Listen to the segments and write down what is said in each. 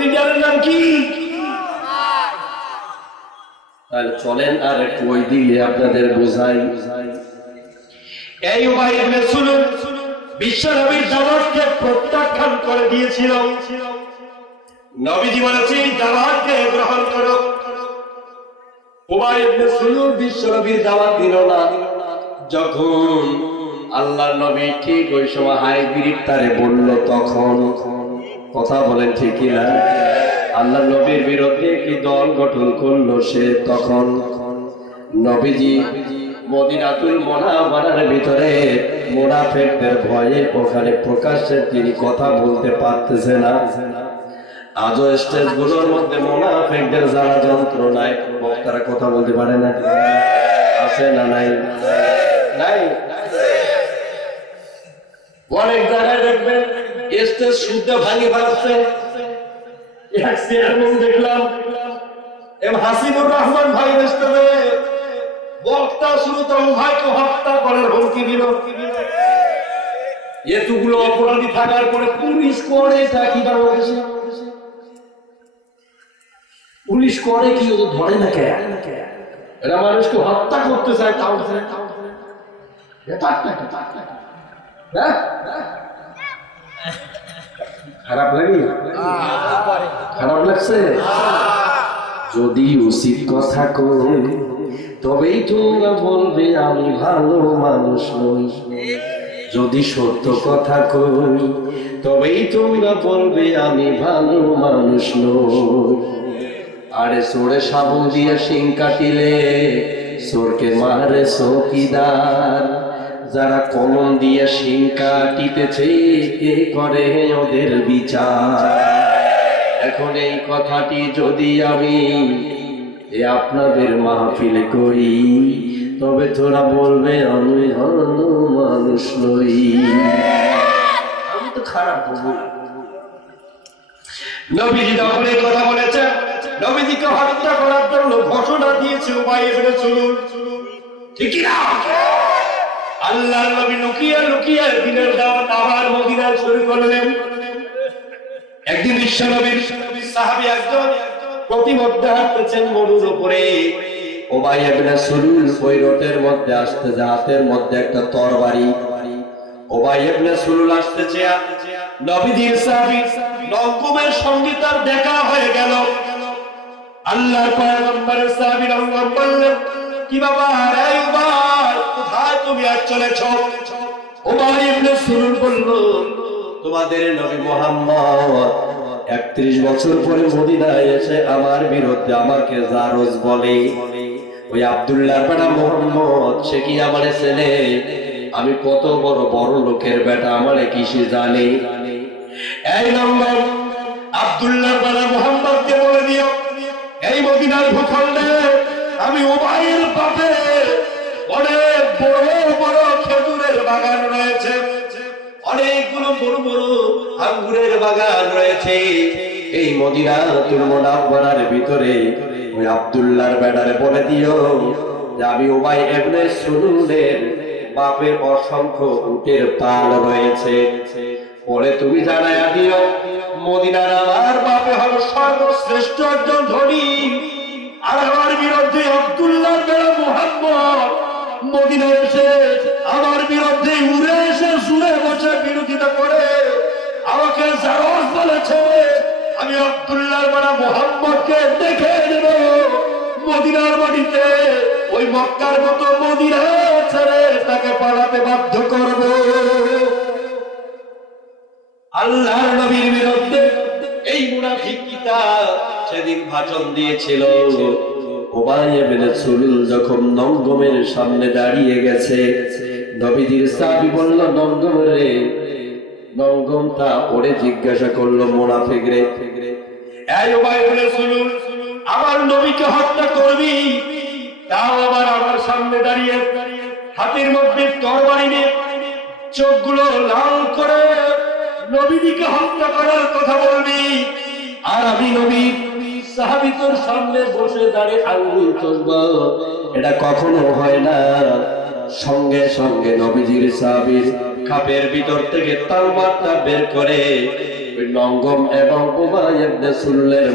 Leader নাম কি? চলেন আর আপনাদের বোঝাই। এই উমার ইবনে বিশ্বনবীর দাওয়াতকে প্রত্যাখ্যান করে দিয়েছিল। নবীজি দাওয়াতকে গ্রহণ করো। ইবনে সুলুল বিশ্বনবীর দাওয়াত দিল না। যখন আল্লাহ নবী ঠিক ওই সময় হাইব্রিড তারে বলল, তখন কথা বলেন ঠিক না? আল্লাহ নবীর বিরুদ্ধে কি দল গঠন করল সে তখন। নবীজি মদিনাতুল মোনাবারার ভিতরে মোনাফেকদের ভয়ে ওখানে প্রকাশ্যে তিনি কথা বলতে পারতেছে না। আজও স্টেজগুলোর মধ্যে মোনাফেকদের যারা যন্ত্রণায় বক্তারা কথা বলতে পারে না। আছে না নাই? নাই। অনেক জায়গায় দেখবেন স্টেজ শুদ্ধ ভাঙি ফেলাচ্ছে এক চেয়ারম্যান দেখলাম, এম হাসিবুর রহমান ভাই স্টেজে বক্তা শুরুতম ভাইকে হত্যা করার হুমকি দিল। এতগুলো অপরাধী থাকার পরে পুলিশ করে তা কি বাংলাদেশে? পুলিশ করে কি ও ধরে না কে? এরা মানুষকে হত্যা করতে চায়, তাও ধরে খারাপ লাগে খারাপ লাগছে? যদি উচিত কথা কই, তবেই তোমরা বলবে, আমি ভালো মানুষ নই। যদি সত্য কথা কই, তবেই তোমরা বলবে, আমি ভালো মানুষ নই। আরে সোরে সাবল দিয়ে শিং কাটিলে, সোরকে মারে চৌকিদার। যারা কলম দিয়ে শিং কাটিতেছে কে করে ওদের বিচার। এখন এই কথাটি যদি আমি এ আপনাদের মাহফিলে করি, তবে তোরা বলবে, আমি ভালো মানুষ নই। আমি তো খারাপ বলব নবীজি তখন এই কথা বলেছেন। নবীজিকে হত্যা করার জন্য ঘোষণা দিয়েছে উপায় চলুন। ঠিক না আল্লাহ নবী লুকিয়ে লুকিয়ে দিনের দাওয়াত আবার মদিনায় শুরু করলেন। একদিন বিশ্ব নবীর সাহাবী একজন প্রতিমধ্যে হাঁটতেছেন মরুর উপরে। ওবাই ইবনে সুলুল রোটের মধ্যে আসতে হাতের মধ্যে একটা তরবারি। ওবাই ইবনে সুলুল আসতেছে। নবীজির সাহাবী নকুমের সঙ্গে তার দেখা হয়ে গেল। আল্লাহর পয়গম্বরের সাহাবী রঙ্গম বললেন, কি বাবা এই উবাই কোথায়? তুমি আজ চলেছ। উবাই ইবনে সুলুল বলল, তোমাদের নবী মোহাম্মদ একত্রিশ বছর পরে মদিনায় এসে আমার বিরুদ্ধে আমাকে জারজ বলে। ওই আব্দুল্লাহ বেটা মোহাম্মদ, সে কি আমার ছেলে আমি কত বড় বড় লোকের বেটা, আমার কি সে জানে? এই নম্বর আব্দুল্লাহ বেটা মোহাম্মদকে বড় বড় আঙ্গুরের বাগান রয়েছে। এই মদিনা তুল মোনাব্বরার ভিতরে ওই আব্দুল্লাহর ব্যাটারে বলে দিও, যে আমি ওবাই এবনে সুলুলের বাপের অসংখ্য উটের পাল রয়েছে। পরে তুমি জানায়া দিও, মদিনার আমার বাপে হলো সর্বশ্রেষ্ঠ একজন ধনী। আর আমার বিরুদ্ধে আব্দুল্লাহ মোহাম্মদ। মদিনায় এসে আমার বিরুদ্ধে উড়ে আমি আব্দুল্লাহ বেড়া মোহাম্মদকে দেখে নেব। মদিনার মাটিতে ওই মক্কার মতো মদিনা ছেড়ে তাকে পালাতে বাধ্য করব। আল্লাহর নবীর বিরুদ্ধে এই মুনাফিক কিতাব সেদিন ভাষণ দিয়েছিল। যখন নঙ্গমের সামনে দাঁড়িয়ে গেছে, নবীজির সাহাবী বলল, নঙ্গম রে নঙ্গম তা পড়ে জিজ্ঞাসা করল মুনাফিক রে এই ওবায় ইবনে সুলুল আমার নবীকে হত্যা করবি? তাও আবার আমার সামনে দাঁড়িয়ে হাতের মধ্যে তরবারি নিয়ে চোখগুলো লাল করে নবীদিকে হত্যা করার কথা বলবি? আর আমি নবী, সাহাবি তোর সামনে বসে দাঁড়িয়ে আঙ্গুল চলবো এটা কখনো হয় না। সঙ্গে সঙ্গে নবীজির সাহাবির খাপের ভিতর থেকে তালমারটা বের করে নঙ্গম এবং উবাই ইবনে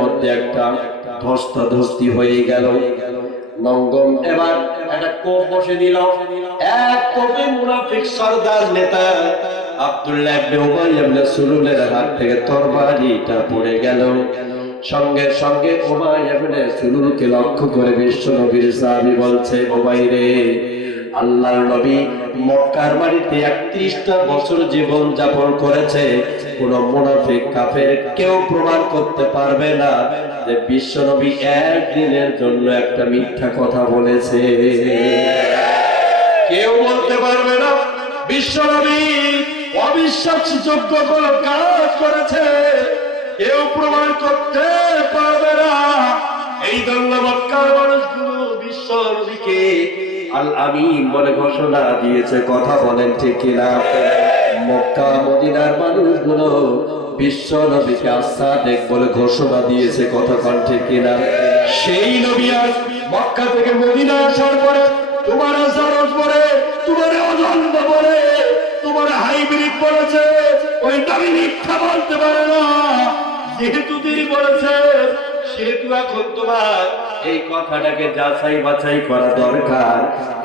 মধ্যে একটা ধস্তাধস্তি হয়ে গেল। নঙ্গম এবার একটা কোপ বসে দিল এক কোপে মুনাফিক নেতা আব্দুল্লাহ ইবনে ইবনে সুলুলের হাত থেকে তরবারিটা পড়ে গেল। সঙ্গে সঙ্গে ইবনে সুলুলকে লক্ষ্য করে বিশ্ব নবীর সাহাবী বলছে উবাই রে আল্লাহর নবী মক্কার বাড়িতে একত্রিশটা বছর জীবন যাপন করেছে। কোন মুনাফিক, কাফের কেউ প্রমাণ করতে পারবে না যে বিশ্ব নবী একদিনের জন্য একটা মিথ্যা কথা বলেছে। কেউ বলতে পারবে না, বিশ্ব বিশ্বনবী অবিশ্বাসযোগ্য কোন কাজ করেছে। কেউ প্রমাণ করতে পারবে না। এই জন্য মক্কার মানুষগুলো বিশ্ব নবীকে আল আমিন বলে ঘোষণা দিয়েছে, কথা বলেন ঠিক কিনা? মক্কা, মদিনার মানুষগুলো বিশ্ব নবীকে আস্থা দেখ বলে ঘোষণা দিয়েছে, কথা কন ঠিক কিনা? সেই নবী আজ মক্কা থেকে মদিনা আসার পরে তোমার জারজ পরে, তোমার অজন্ম পরে, তোমার হাইব্রিড পড়েছে ওই নবী মিথ্যা বলতে পারে না। যেহেতু তিনি বলেছে সেহেতু এই কথাটাকে যাচাই বাছাই করা দরকার।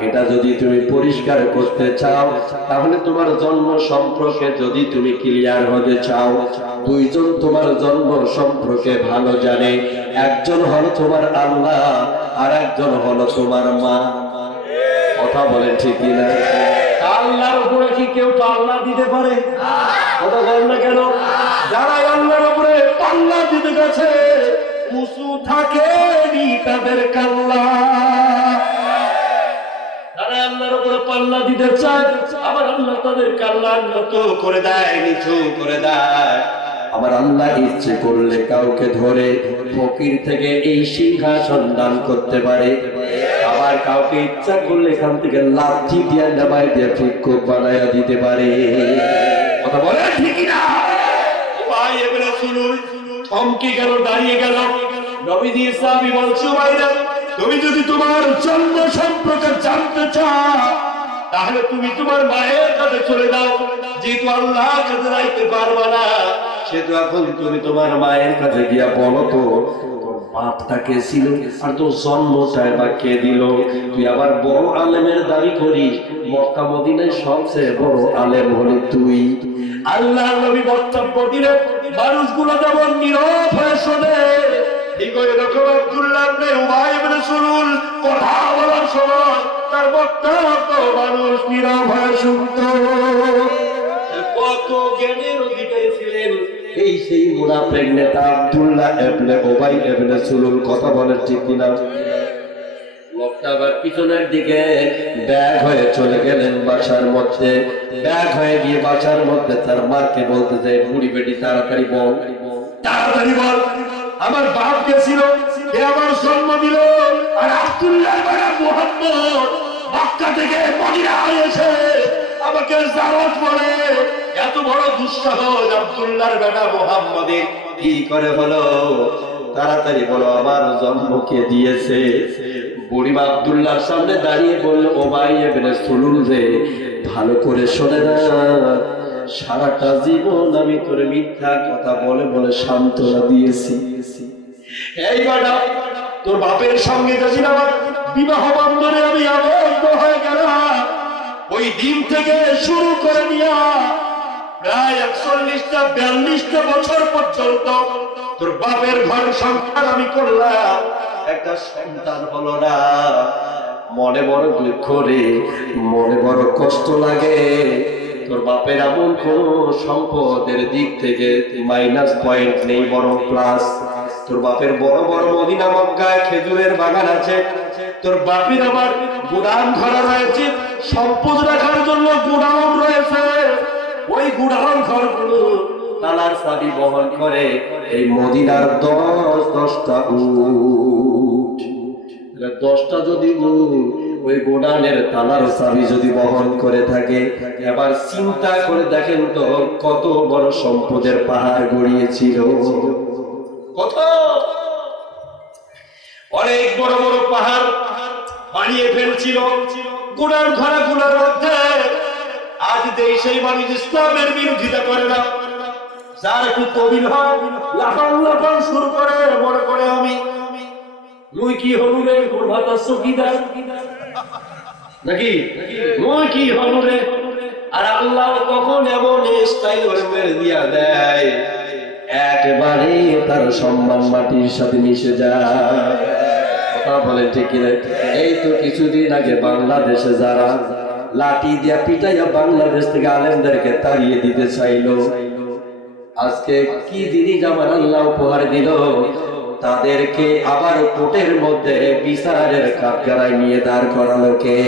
এটা যদি তুমি পরিষ্কার করতে চাও, তাহলে তোমার জন্ম সম্পর্কে যদি তুমি ক্লিয়ার হতে চাও, দুইজন তোমার জন্ম সম্পর্কে ভালো জানে। একজন হলো তোমার আল্লাহ, আর একজন হলো তোমার মা। কথা ঠিক না আল্লাহর উপরে কি কেউ পাল্লা দিতে পারে? কথা না কেন? যারা আল্লাহর উপরে পাল্লা দিতে গেছে উঁচু থাকেনি তাদের কাল্লা। তারা আল্লাহর উপরে পাল্লা দিতে চায় আবার আল্লাহ তাদের কাল্লা নত করে দেয় নিচু করে দেয়। আমার আল্লাহ ইচ্ছে করলে কাউকে ধরে ফকির থেকে এই সিংহাসন দান করতে পারে। আবার কাউকে ইচ্ছা করলে এখান থেকে লাঠি দিয়ে ভিক্ষুক বানায়া দিতে পারে। কথা বলে ঠিকই না ভাই শুনুন। থমকে গেল দাঁড়িয়ে গেল। নবীজি ইসলামী বলছো, ভাইরা, তুমি যদি তোমার জন্ম সম্পর্কে জানতে চাও, তাহলে তুমি তোমার মায়ের কাছে চলে যাও। যেহেতু আল্লাহ কাছে যাইতে পারবা না সে তো এখন তুমি তোমার মায়ের কাছে গিয়া বলো তো তোর ছিল, আর তোর জন্মটায় বা কে দিল? তুই আবার বড় আলেমের দাবি করিস মক্কা, মদিনায় সবচেয়ে বড় আলেম হলি তুই। আল্লাহ নবী বক্তব্য দিলে মানুষগুলো যেমন নীরব হয়ে শোনে ঠিক ওই রকম আব্দুল্লাহ ইবনে উবাই কথা বলার সময় তার বক্তব্য মানুষ নীরব হয়ে শুনত। কত জ্ঞানের অধিকারী এই সেই মুনাফিক নেতা আব্দুল্লাহ ইবনে উবাই ইবনে সুলুল কথা বলেন ঠিক কিনা? চলে গেলেন বাসার মধ্যে। ব্যাগ হয়ে গিয়ে বাসার মধ্যে তার তাড়াতাড়ি তাড়াতাড়ি বল। আমার বাপ আমার জন্ম আর আব্দুল্লাহ মক্কা থেকে মদিনা হয়েছে আমাকে জারত বলে, এত বড় দুঃসাহস আব্দুল্লাহর বেটা মোহাম্মদের কি করে হলো? তাড়াতাড়ি বলো, আমার জন্ম কে দিয়েছে? বুড়িমা আব্দুল্লাহর সামনে দাঁড়িয়ে বলল, ও ভাই এবারে শুনুন রে, ভালো করে শোনে না। সারাটা জীবন আমি তোর মিথ্যা কথা বলে বলে সান্ত্বনা দিয়েছি। এই বেটা, তোর বাপের সঙ্গে যদি আমার বিবাহ বন্ধনে আমি আবদ্ধ হয়ে গেলাম। ওই দিন থেকে শুরু করে নিয়া প্রায় একচল্লিশটা, বিয়াল্লিশটা বছর পর্যন্ত তোর বাপের ঘর সংসার আমি করলাম। একটা সন্তান হলো না। মনে বড় দুঃখ রে, মনে বড় কষ্ট লাগে। তোর বাপের এমন কোন সম্পদের দিক থেকে মাইনাস পয়েন্ট নেই বড় প্লাস তোর বাপের বড় বড় মদিনা মক্কায় খেজুরের বাগান আছে। তোর বাপের আমার গুদাম ঘর রয়েছে। সম্পদ রাখার জন্য গুদাম রয়েছে। ওই গুদাম ঘরগুলো তালার চাবি বহন করে এই মদিনার দশ দশটা দশটা যদি ওই গোডানের তালার চাবি যদি বহন করে থাকে, এবার চিন্তা করে দেখেন তো কত বড় সম্পদের পাহাড় গড়িয়েছিল। কত? অনেক বড় বড় পাহাড় বানিয়ে ফেলছিল। গুড়ার ঘরে গুড়ার মধ্যে আজ দেশেই মানুষ ইসলামের বিরোধিতা করে না। যার একটু তবিল হয়, লাফান লাফান শুরু করে, মনে করে আমি। মুই কি হলু রে গুরভাতা নাকি? মুই কি হলু আর আল্লাহ কখন এমন স্টাইল মেরে দিয়া দেয়? একেবারে তার সম্মান মাটির সাথে মিশে যায়। বলে ঠিক এই তো কিছুদিন আগে বাংলাদেশে যারা লাঠি দিয়া পিটাইয়া বাংলাদেশ থেকে আলেমদেরকে তাড়িয়ে দিতে চাইলো, আজকে কি জিনিস আমার আল্লাহ উপহার দিল? তাদেরকে আবার কোর্টের মধ্যে বিচারের কাঠগাড়ায় নিয়ে দাঁড় করালো কে?